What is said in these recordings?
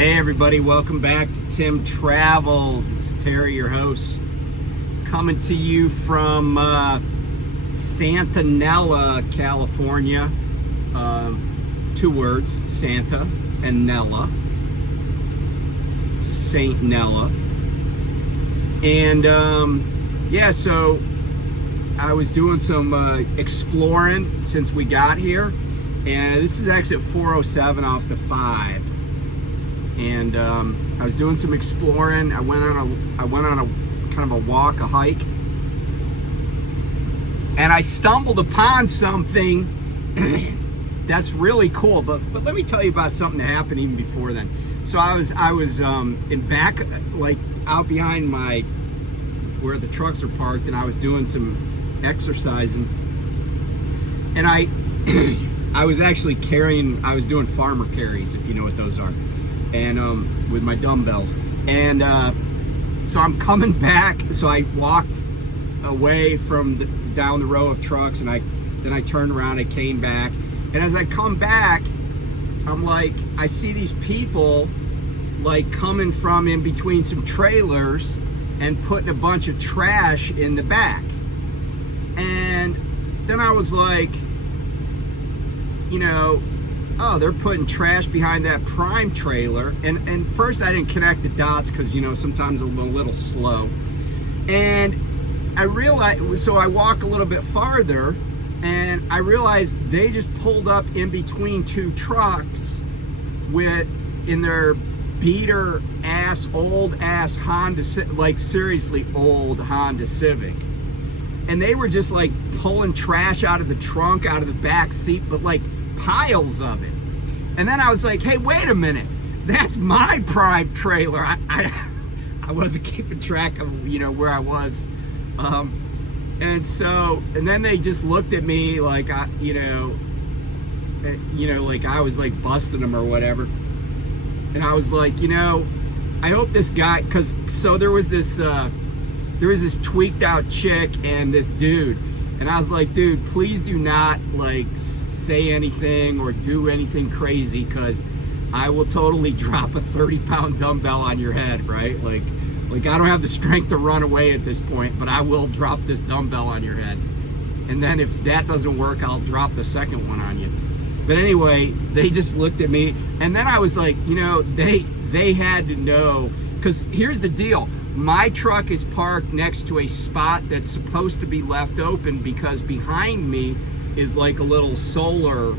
Hey everybody, welcome back to Tim Travels. It's Terry, your host, coming to you from Santa Nella, California. Two words, Santa and Nella. Saint Nella. And yeah, so I was doing some exploring since we got here. And this is exit 407 off the 5. And I was doing some exploring. I went on a kind of a walk, a hike, and I stumbled upon something that's really cool. But let me tell you about something that happened even before then. So I was in back, like out behind where the trucks are parked, and I was doing some exercising, and I was actually I was doing farmer carries, if you know what those are. And with my dumbbells, and so I'm coming back. So I walked away from down the row of trucks, and then I turned around. I came back, and as I come back, I'm like, I see these people like coming from in between some trailers and putting a bunch of trash in the back. And then I was like, oh, they're putting trash behind that prime trailer. And first I didn't connect the dots because, sometimes I'm a little slow. And I realized, so I walk a little bit farther, and I realized they just pulled up in between two trucks in their beater ass, old ass Honda, like seriously old Honda Civic. And they were just like pulling trash out of the trunk, out of the back seat, but like piles of it. And then I was like, hey, wait a minute, that's my prime trailer. I wasn't keeping track of where I was, and then they just looked at me like like I was like busting them or whatever. And I was like, I hope this guy, because so there was this tweaked out chick and this dude. And I was like, dude, please do not like say anything or do anything crazy, because I will totally drop a 30-pound dumbbell on your head, right? Like I don't have the strength to run away at this point, but I will drop this dumbbell on your head. And then if that doesn't work, I'll drop the second one on you. But anyway, they just looked at me, and then I was like, they had to know, because here's the deal. My truck is parked next to a spot that's supposed to be left open because behind me is like a little solar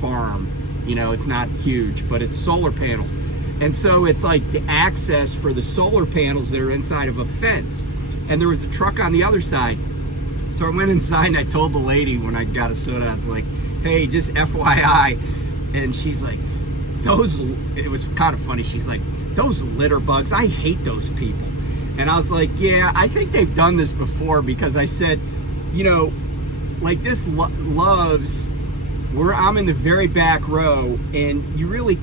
farm. It's not huge, but it's solar panels. And so it's like the access for the solar panels that are inside of a fence. And there was a truck on the other side. So I went inside and I told the lady when I got a soda, I was like, hey, just FYI. And she's like, it was kind of funny. She's like, those litter bugs, I hate those people. And I was like, yeah, I think they've done this before, because I said, like this loves where I'm in the very back row, and you really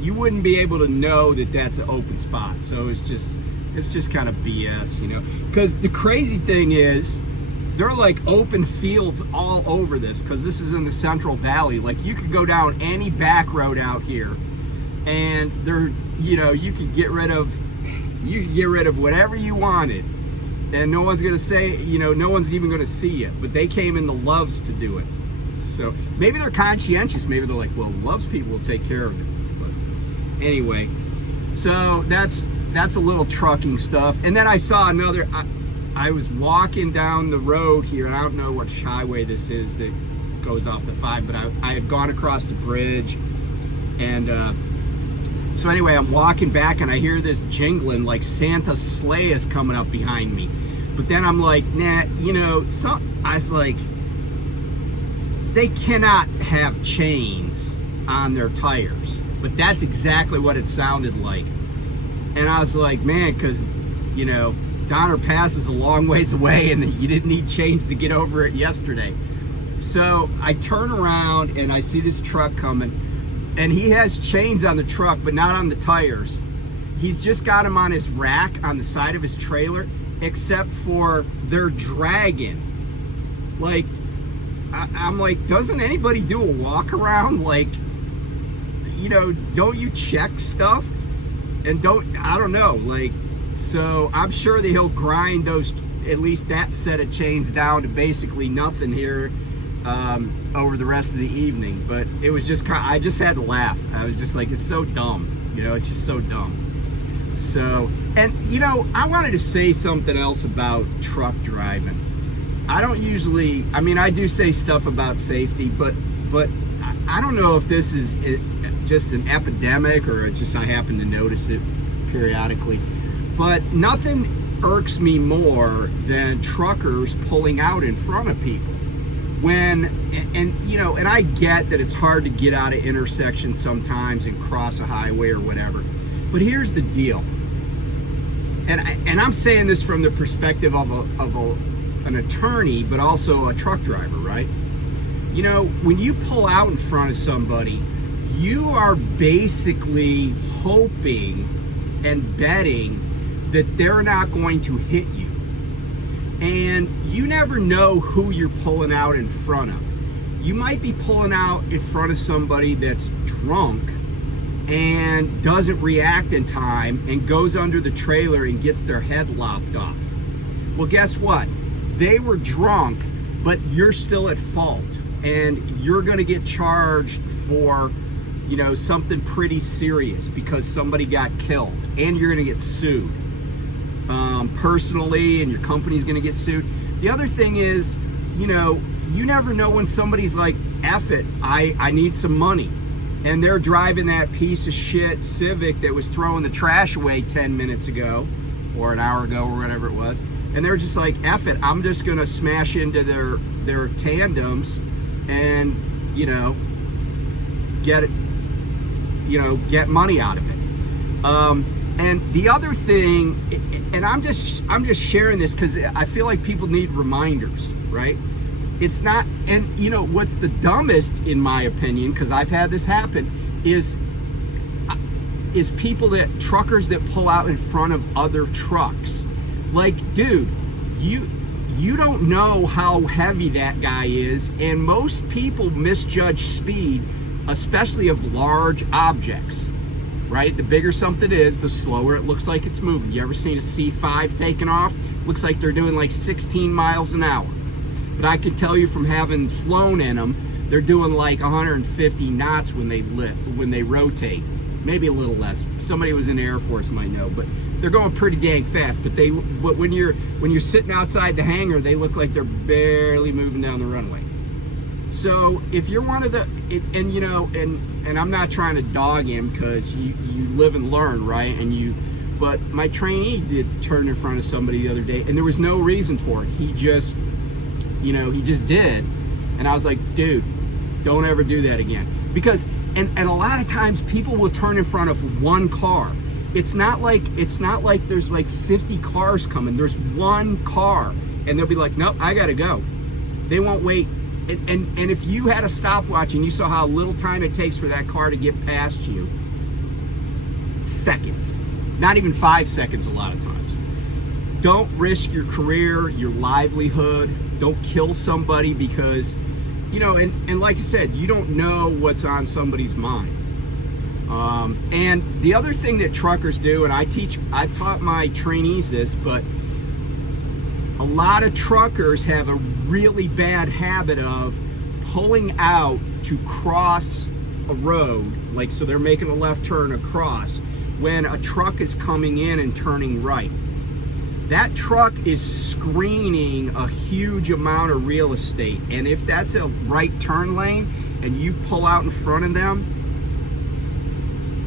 you wouldn't be able to know that that's an open spot. So it's just kind of BS, because the crazy thing is there are like open fields all over this, because this is in the Central Valley. Like you could go down any back road out here, and there, you could get rid of whatever you wanted, and no one's gonna say, no one's even gonna see it. But they came in the Loves to do it. So maybe they're conscientious. Maybe they're like, well, Loves people will take care of it. But anyway, so that's a little trucking stuff. And then I saw another. I was walking down the road here, and I don't know what highway this is that goes off the 5, but I had gone across the bridge, and so anyway, I'm walking back, and I hear this jingling, like Santa's sleigh is coming up behind me. But then I'm like, nah, I was like, they cannot have chains on their tires. But that's exactly what it sounded like. And I was like, man, because, Donner Pass is a long ways away, and you didn't need chains to get over it yesterday. So I turn around, and I see this truck coming. And he has chains on the truck, but not on the tires. He's just got them on his rack on the side of his trailer, except for they're dragging. Like, I'm like, doesn't anybody do a walk around? Like, don't you check stuff? I don't know, like, so I'm sure that he'll grind those, at least that set of chains down to basically nothing here over the rest of the evening. But it was just I just had to laugh. I was just like, it's so dumb, it's just so dumb. So, and I wanted to say something else about truck driving. I don't usually, I do say stuff about safety, but I don't know if this is just an epidemic or just I happen to notice it periodically. But nothing irks me more than truckers pulling out in front of people. And I get that it's hard to get out of intersections sometimes and cross a highway or whatever. But here's the deal. And I'm saying this from the perspective of an attorney, but also a truck driver, right? When you pull out in front of somebody, you are basically hoping and betting that they're not going to hit you. And you never know who you're pulling out in front of. You might be pulling out in front of somebody that's drunk and doesn't react in time and goes under the trailer and gets their head lopped off. Well, guess what? They were drunk, but you're still at fault. And you're going to get charged for, something pretty serious because somebody got killed. And you're going to get sued personally, and your company's going to get sued. The other thing is, you never know when somebody's like, F it, I need some money. And they're driving that piece of shit Civic that was throwing the trash away 10 minutes ago or an hour ago or whatever it was. And they're just like, F it, I'm just going to smash into their tandems and, get money out of it. And the other thing, and I'm just sharing this because I feel like people need reminders, right? It's not, and what's the dumbest in my opinion, because I've had this happen, is truckers that pull out in front of other trucks. Like, dude, you don't know how heavy that guy is, and most people misjudge speed, especially of large objects, right? The bigger something is, the slower it looks like it's moving. You ever seen a C5 taking off? Looks like they're doing like 16 miles an hour. But I can tell you from having flown in them, they're doing like 150 knots when they rotate. Maybe a little less. Somebody who was in the Air Force might know, but they're going pretty dang fast. But when you're sitting outside the hangar, they look like they're barely moving down the runway. So if you're one of the, and I'm not trying to dog him because you live and learn, right? But my trainee did turn in front of somebody the other day, and there was no reason for it. He just did, and I was like, dude, don't ever do that again. Because, and a lot of times people will turn in front of one car. It's not like there's like 50 cars coming. There's one car, and they'll be like, nope, I gotta go. They won't wait. And if you had a stopwatch and you saw how little time it takes for that car to get past you, seconds, not even 5 seconds a lot of times. Don't risk your career, your livelihood. Don't kill somebody because, and like I said, you don't know what's on somebody's mind. And the other thing that truckers do, and I've taught my trainees this, but a lot of truckers have a really bad habit of pulling out to cross a road, like so they're making a left turn across, when a truck is coming in and turning right. That truck is screening a huge amount of real estate, and if that's a right turn lane and you pull out in front of them,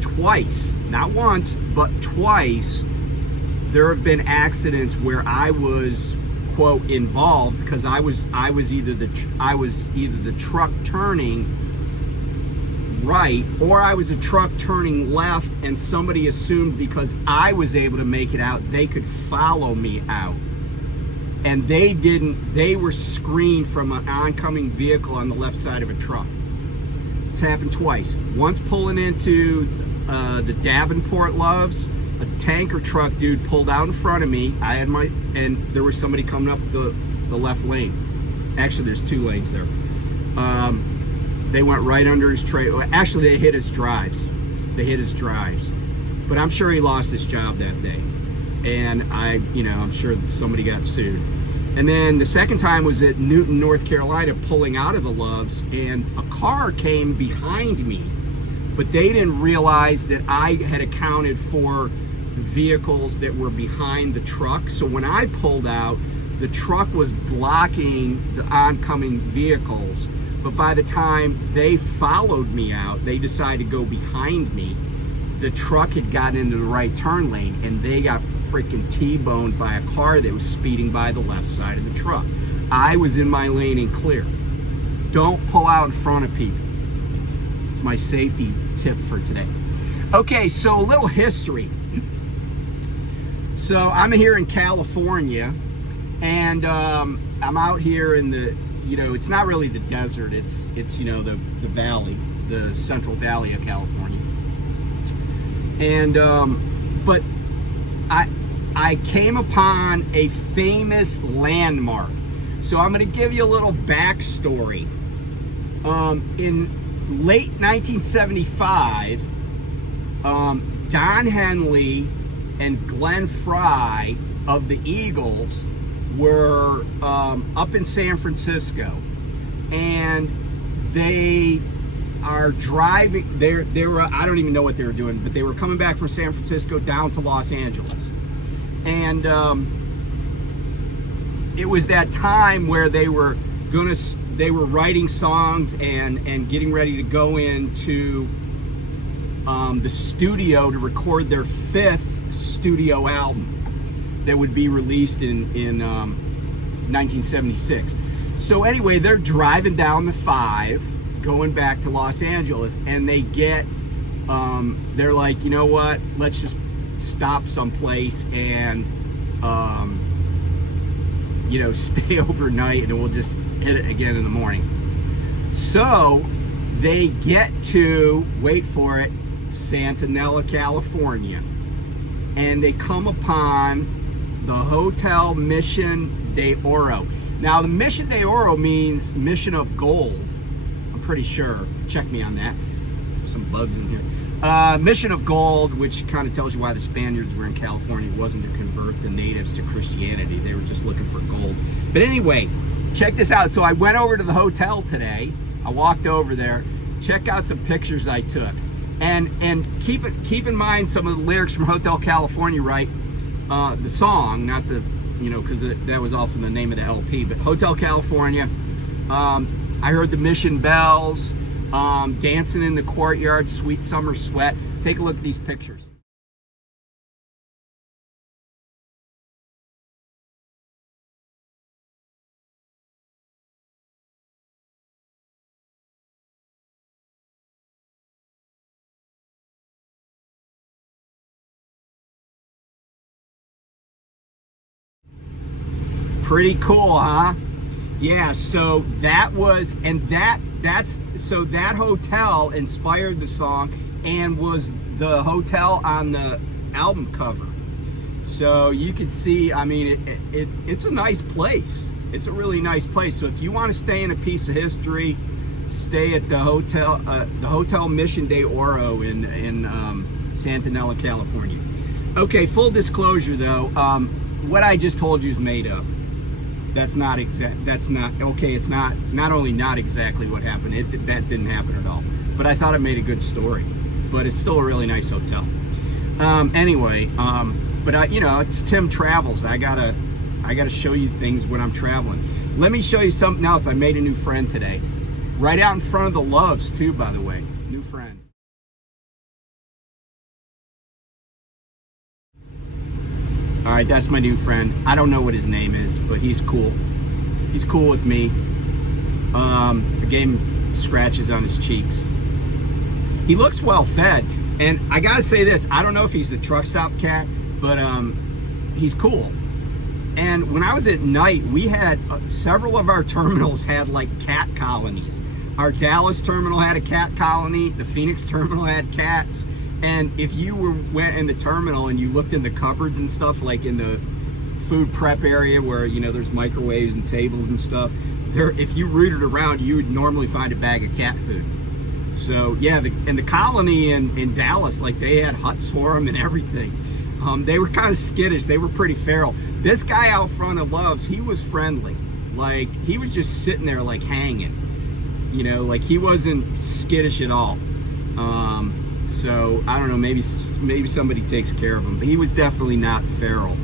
twice, not once, but twice, there have been accidents where I was, quote, involved because I was either the truck turning right or I was a truck turning left, and somebody assumed because I was able to make it out they could follow me out, and they didn't. They were screened from an oncoming vehicle on the left side of a truck. It's happened twice. Once pulling into the Davenport Loves, a tanker truck dude pulled out in front of me. And there was somebody coming up the left lane. Actually, there's 2 lanes there. They went right under his trailer. Actually, they hit his drives. But I'm sure he lost his job that day. And I'm sure somebody got sued. And then the second time was at Newton, North Carolina, pulling out of the Loves, and a car came behind me, but they didn't realize that I had accounted for the vehicles that were behind the truck. So when I pulled out, the truck was blocking the oncoming vehicles. But by the time they followed me out, they decided to go behind me. The truck had gotten into the right turn lane, and they got freaking T-boned by a car that was speeding by the left side of the truck. I was in my lane and clear. Don't pull out in front of people. It's my safety tip for today. Okay, so a little history. So I'm here in California, and I'm out here in the, it's not really the desert, it's the valley, the Central Valley of California. And but I came upon a famous landmark. So I'm going to give you a little backstory. In late 1975, Don Henley and Glenn Fry of the Eagles were up in San Francisco, and they are driving. They were, I don't even know what they were doing, but they were coming back from San Francisco down to Los Angeles. And it was that time where they were writing songs and getting ready to go into the studio to record their 5th studio album that would be released in 1976. So anyway, they're driving down the 5 going back to Los Angeles, and they get they're like, you know what, let's just stop someplace and stay overnight, and we'll just hit it again in the morning. So they get to, wait for it, Santanella, California, and they come upon the Hotel Mission de Oro. Now, the Mission de Oro means Mission of Gold, I'm pretty sure. Check me on that. There's some bugs in here. Mission of Gold, which kind of tells you why the Spaniards were in California. It wasn't to convert the natives to Christianity. They were just looking for gold. But anyway, check this out. So I went over to the hotel today. I walked over there. Check out some pictures I took. And keep in mind some of the lyrics from Hotel California, right? The song, not the, because that was also the name of the LP. But Hotel California. I heard the Mission Bells. Dancing in the Courtyard, Sweet Summer Sweat. Take a look at these pictures. Pretty cool, huh? Yeah, so that was, so that hotel inspired the song and was the hotel on the album cover. So you can see, I mean, it's a nice place. It's a really nice place. So if you want to stay in a piece of history, stay at the Hotel Mission de Oro in Santanella, California. Okay, full disclosure though, what I just told you is made up. That's not okay. It's not only not exactly what happened. That didn't happen at all. But I thought it made a good story. But it's still a really nice hotel. Anyway, but it's Tim Travels. I gotta show you things when I'm traveling. Let me show you something else. I made a new friend today, right out in front of the Loves too. By the way, new friend. All right, that's my new friend. I don't know what his name is, but he's cool. He's cool with me. I gave him scratches on his cheeks. He looks well fed, and I gotta say this, I don't know if he's the truck stop cat, but he's cool. And when I was at night, we had several of our terminals had like cat colonies. Our Dallas terminal had a cat colony. The Phoenix terminal had cats. And if you went in the terminal and you looked in the cupboards and stuff, like in the food prep area where there's microwaves and tables and stuff, if you rooted around, you would normally find a bag of cat food. So yeah, and the colony in Dallas, like they had huts for them and everything. They were kind of skittish. They were pretty feral. This guy out front of Love's, he was friendly. Like he was just sitting there like hanging, you know, like he wasn't skittish at all. So I don't know, maybe somebody takes care of him, but he was definitely not feral.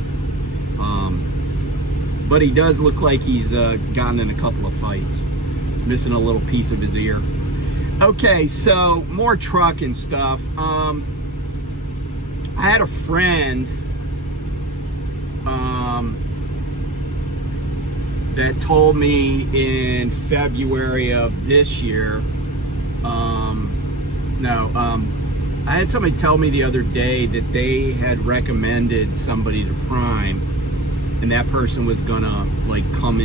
But he does look like he's gotten in a couple of fights. He's missing a little piece of his ear. Okay, so more trucking stuff. I had a friend that told me in February of this year, I had somebody tell me the other day that they had recommended somebody to Prime, and that person was gonna like come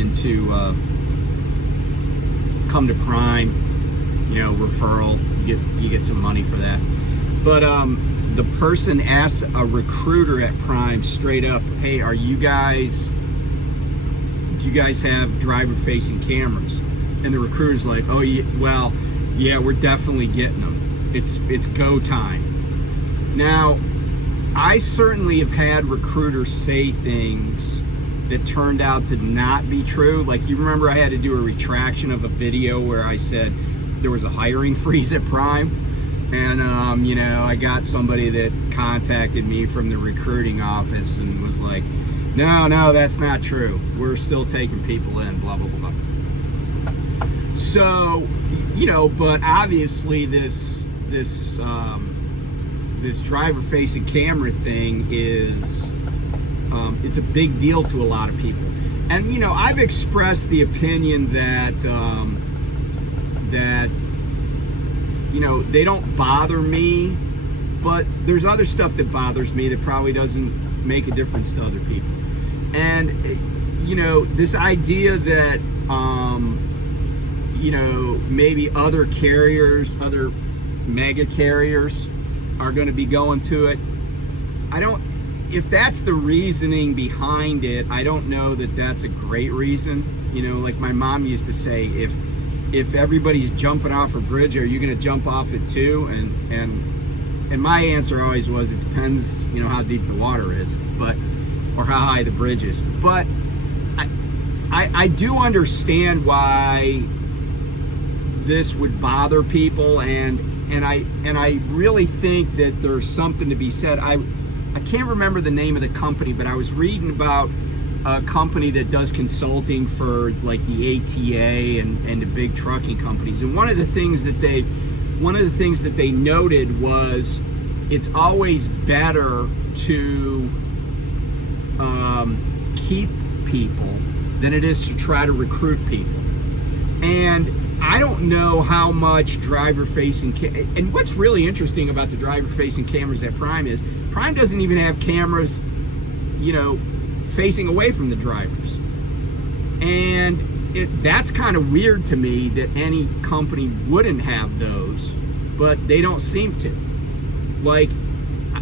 to Prime, you know, referral, you get some money for that. But the person asked a recruiter at Prime straight up, hey, do you guys have driver facing cameras? And the recruiter's like, oh yeah, well, yeah, we're definitely getting them. It's go time. Now, I certainly have had recruiters say things that turned out to not be true. Like, you remember I had to do a retraction of a video where I said there was a hiring freeze at Prime, and you know, I got somebody that contacted me from the recruiting office and was like, no, that's not true, we're still taking people in, blah blah blah. So, you know, but obviously this driver facing camera thing is it's a big deal to a lot of people. And you know, I've expressed the opinion that you know, they don't bother me, but there's other stuff that bothers me that probably doesn't make a difference to other people. And you know, this idea that you know, maybe other carriers, other mega carriers are going to be going to it, if that's the reasoning behind it, I don't know that that's a great reason. You know, like my mom used to say, if everybody's jumping off a bridge, are you going to jump off it too? And my answer always was, it depends, you know, how deep the water is, or how high the bridge is. But I do understand why this would bother people, and I really think that there's something to be said. I can't remember the name of the company, but I was reading about a company that does consulting for like the ATA and the big trucking companies. And one of the things that they noted was it's always better to keep people than it is to try to recruit people. And I don't know how much driver-facing and what's really interesting about the driver-facing cameras at Prime is Prime doesn't even have cameras, you know, facing away from the drivers. And that's kind of weird to me that any company wouldn't have those, but they don't seem to. Like,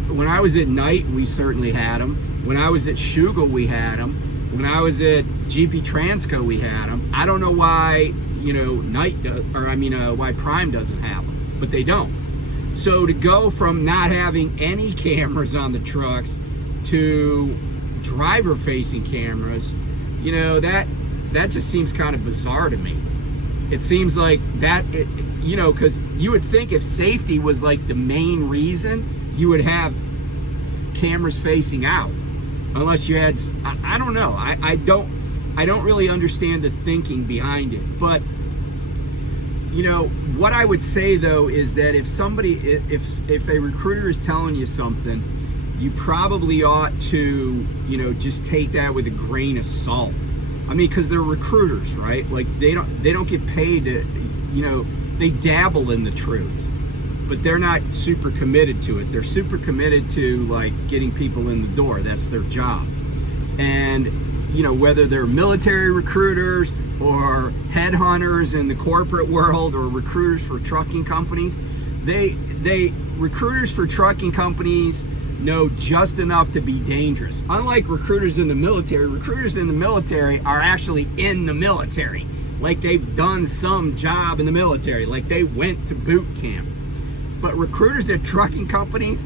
when I was at Knight, we certainly had them. When I was at Shugel, we had them. When I was at GP Transco, we had them. I don't know why, you know, why Prime doesn't have them, but they don't. So to go from not having any cameras on the trucks to driver-facing cameras, you know, that just seems kind of bizarre to me. It seems like that, you know, because you would think if safety was like the main reason, you would have cameras facing out, unless you had, I don't know. I don't really understand the thinking behind it. But you know, what I would say though is that if a recruiter is telling you something, you probably ought to, you know, just take that with a grain of salt. I mean, because they're recruiters, right? Like they don't get paid to, you know, they dabble in the truth, but they're not super committed to it. They're super committed to like getting people in the door. That's their job. And you know, whether they're military recruiters or headhunters in the corporate world or recruiters for trucking companies, recruiters for trucking companies know just enough to be dangerous. Unlike recruiters in the military are actually in the military. like they've done some job in the military, like they went to boot camp. But recruiters at trucking companies,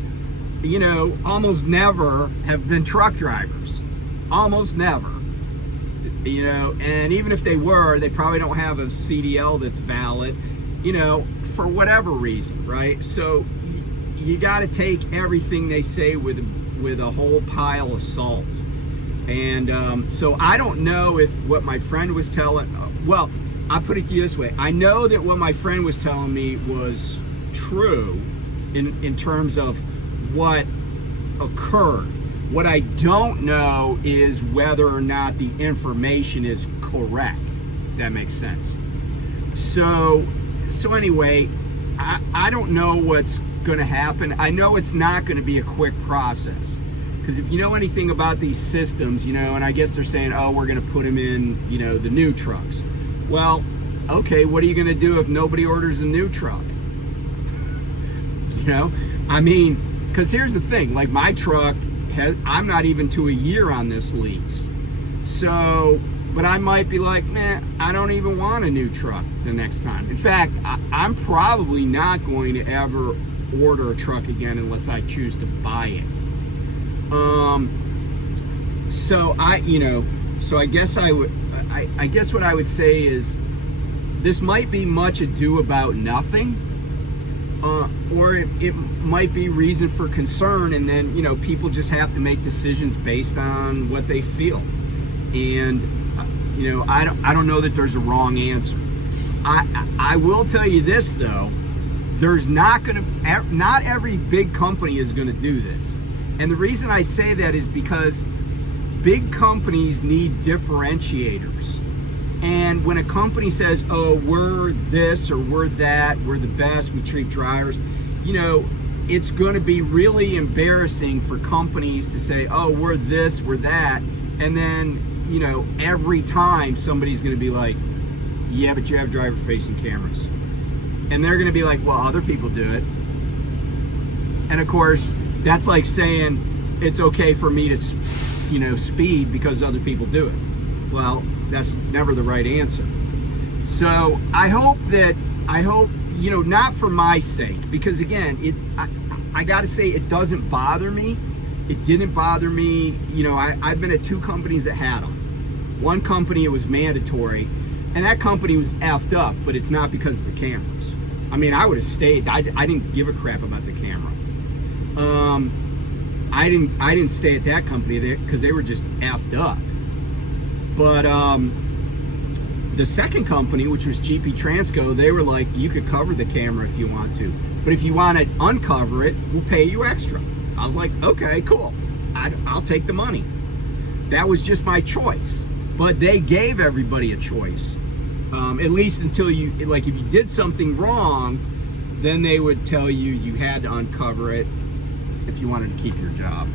you know, almost never have been truck drivers. Almost never. You know, and even if they were, they probably don't have a CDL that's valid, you know, for whatever reason, right? So you got to take everything they say with a whole pile of salt. And so I don't know if what my friend was telling, well, I'll put it this way. I know that what my friend was telling me was true in terms of what occurred. What I don't know is whether or not the information is correct, if that makes sense. So anyway, I don't know what's going to happen. I know it's not going to be a quick process. Because if you know anything about these systems, you know, and I guess they're saying, oh, we're going to put them in, you know, the new trucks. Well, okay, what are you going to do if nobody orders a new truck? You know, I mean, because here's the thing, like my truck, I'm not even to a year on this lease. So, but I might be like, man, I don't even want a new truck the next time. In fact, I'm probably not going to ever order a truck again unless I choose to buy it. So I guess I guess what I would say is this might be much ado about nothing, or it might be reason for concern, and then, you know, people just have to make decisions based on what they feel. And, you know, I don't know that there's a wrong answer. I will tell you this though, there's not every big company is gonna do this. And the reason I say that is because big companies need differentiators. And when a company says, oh, we're this or we're that, we're the best, we treat drivers, you know, it's going to be really embarrassing for companies to say, oh, we're this, we're that. And then, you know, every time somebody's going to be like, yeah, but you have driver-facing cameras. And they're going to be like, well, other people do it. And of course, that's like saying it's okay for me to, you know, speed because other people do it. Well, that's never the right answer. So I hope, you know, not for my sake, because again, I got to say it doesn't bother me. It didn't bother me. You know, I've been at two companies that had them. One company, it was mandatory, and that company was effed up, but it's not because of the cameras. I mean, I would have stayed. I didn't give a crap about the camera. I didn't stay at that company because they were just effed up. But the second company, which was GP Transco, they were like, you could cover the camera if you want to, but if you want to uncover it, we'll pay you extra. I was like, okay, cool. I'll take the money. That was just my choice. But they gave everybody a choice, at least until you, like, if you did something wrong, then they would tell you you had to uncover it if you wanted to keep your job.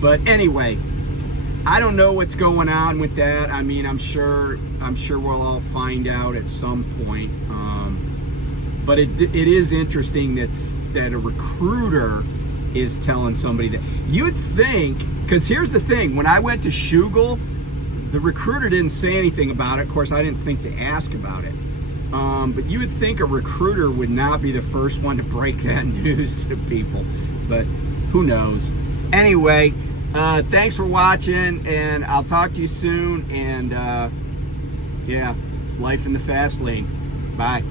But anyway, I don't know what's going on with that. I mean, I'm sure we'll all find out at some point. But it is interesting that a recruiter is telling somebody that. You'd think, because here's the thing, when I went to Schugle, the recruiter didn't say anything about it. Of course, I didn't think to ask about it. But you would think a recruiter would not be the first one to break that news to people, but who knows. Anyway, thanks for watching, and I'll talk to you soon. And yeah, life in the fast lane. Bye.